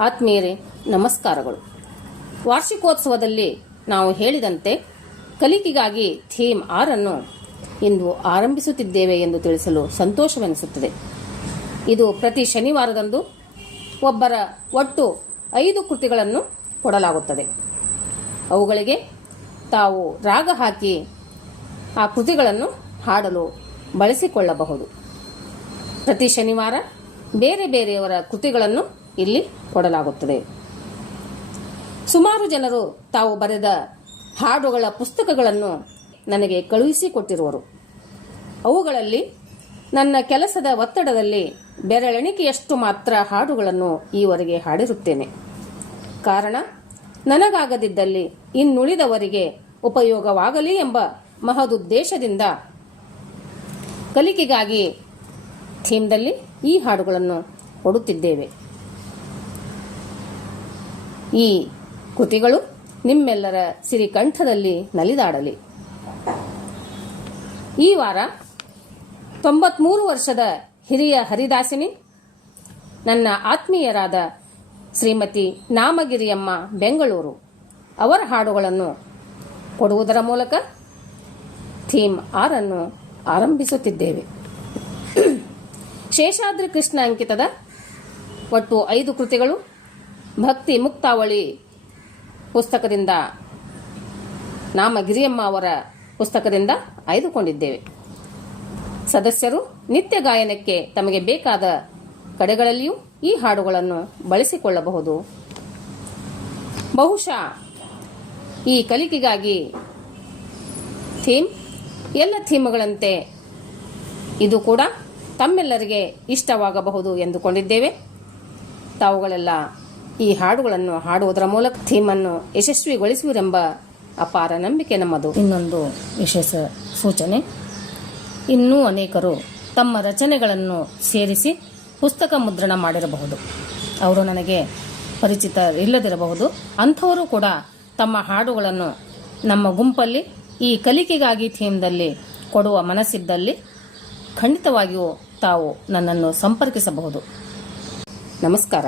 ಆತ್ಮೀಯರೇ, ನಮಸ್ಕಾರಗಳು. ವಾರ್ಷಿಕೋತ್ಸವದಲ್ಲಿ ನಾವು ಹೇಳಿದಂತೆ ಕಲಿಕೆಗಾಗಿ ಥೀಮ್ ಆರನ್ನು ಇಂದು ಆರಂಭಿಸುತ್ತಿದ್ದೇವೆ ಎಂದು ತಿಳಿಸಲು ಸಂತೋಷವೆನಿಸುತ್ತದೆ. ಇದು ಪ್ರತಿ ಶನಿವಾರದಂದು ಒಬ್ಬರ ಒಟ್ಟು ಐದು ಕೃತಿಗಳನ್ನು ಕೊಡಲಾಗುತ್ತದೆ. ಅವುಗಳಿಗೆ ತಾವು ರಾಗ ಹಾಕಿ ಆ ಕೃತಿಗಳನ್ನು ಹಾಡಲು ಬಳಸಿಕೊಳ್ಳಬಹುದು. ಪ್ರತಿ ಶನಿವಾರ ಬೇರೆ ಬೇರೆಯವರ ಕೃತಿಗಳನ್ನು ಇಲ್ಲಿ ಕೊಡಲಾಗುತ್ತದೆ. ಸುಮಾರು ಜನರು ತಾವು ಬರೆದ ಹಾಡುಗಳ ಪುಸ್ತಕಗಳನ್ನು ನನಗೆ ಕಳುಹಿಸಿಕೊಟ್ಟಿರುವರು ಅವುಗಳಲ್ಲಿ ನನ್ನ ಕೆಲಸದ ಒತ್ತಡದಲ್ಲಿ ಬೆರಳೆಣಿಕೆಯಷ್ಟು ಮಾತ್ರ ಹಾಡುಗಳನ್ನು ಈವರೆಗೆ ಹಾಡಿರುತ್ತೇನೆ. ಕಾರಣ, ನನಗಾಗದಿದ್ದಲ್ಲಿ ಇನ್ನುಳಿದವರಿಗೆ ಉಪಯೋಗವಾಗಲಿ ಎಂಬ ಮಹದುದ್ದೇಶದಿಂದ ಕಲಿಕೆಗಾಗಿ ಥೀಮ್ದಲ್ಲಿ ಈ ಹಾಡುಗಳನ್ನು ಕೊಡುತ್ತಿದ್ದೇವೆ. ಈ ಕೃತಿಗಳು ನಿಮ್ಮೆಲ್ಲರ ಸಿರಿಕಂಠದಲ್ಲಿ ನಲಿದಾಡಲಿ. ಈ ವಾರ ತೊಂಬತ್ಮೂರು ವರ್ಷದ ಹಿರಿಯ ಹರಿದಾಸಿನಿ, ನನ್ನ ಆತ್ಮೀಯರಾದ ಶ್ರೀಮತಿ ನಾಮಗಿರಿಯಮ್ಮ ಬೆಂಗಳೂರು ಅವರ ಹಾಡುಗಳನ್ನು ಕೊಡುವುದರ ಮೂಲಕ ಥೀಮ್ ಆರನ್ನು ಆರಂಭಿಸುತ್ತಿದ್ದೇವೆ. ಶೇಷಾದ್ರಿ ಕೃಷ್ಣ ಅಂಕಿತದ ಒಟ್ಟು ಐದು ಕೃತಿಗಳು. ಭಕ್ತಿ ಮುಕ್ತಾವಳಿ ಪುಸ್ತಕದಿಂದ ನಾಮ ಗಿರಿಯಮ್ಮ ಅವರ ಪುಸ್ತಕದಿಂದ ಆಯ್ದುಕೊಂಡಿದ್ದೇವೆ. ಸದಸ್ಯರು ನಿತ್ಯ ಗಾಯನಕ್ಕೆ ತಮಗೆ ಬೇಕಾದ ಕಡೆಗಳಲ್ಲಿಯೂ ಈ ಹಾಡುಗಳನ್ನು ಬಳಸಿಕೊಳ್ಳಬಹುದು. ಬಹುಶಃ ಈ ಕಲಿಕೆಗಾಗಿ ಥೀಮ್, ಎಲ್ಲ ಥೀಮ್ಗಳಂತೆ ಇದು ಕೂಡ ತಮ್ಮೆಲ್ಲರಿಗೆ ಇಷ್ಟವಾಗಬಹುದು ಎಂದುಕೊಂಡಿದ್ದೇವೆ. ತಾವುಗಳೆಲ್ಲ ಈ ಹಾಡುಗಳನ್ನು ಹಾಡುವುದರ ಮೂಲಕ ಥೀಮನ್ನು ಯಶಸ್ವಿಗೊಳಿಸುವುದೆಂಬ ಅಪಾರ ನಂಬಿಕೆ ನಮ್ಮದು. ಇನ್ನೊಂದು ವಿಶೇಷ ಸೂಚನೆ. ಇನ್ನೂ ಅನೇಕರು ತಮ್ಮ ರಚನೆಗಳನ್ನು ಸೇರಿಸಿ ಪುಸ್ತಕ ಮುದ್ರಣ ಮಾಡಿರಬಹುದು. ಅವರು ನನಗೆ ಪರಿಚಿತ ಇಲ್ಲದಿರಬಹುದು. ಅಂಥವರು ಕೂಡ ತಮ್ಮ ಹಾಡುಗಳನ್ನು ನಮ್ಮ ಗುಂಪಲ್ಲಿ, ಈ ಕಲಿಕೆಗಾಗಿ ಥೀಮ್ದಲ್ಲಿ ಕೊಡುವ ಮನಸ್ಸಿದ್ದಲ್ಲಿ ಖಂಡಿತವಾಗಿಯೂ ತಾವು ನನ್ನನ್ನು ಸಂಪರ್ಕಿಸಬಹುದು. ನಮಸ್ಕಾರ.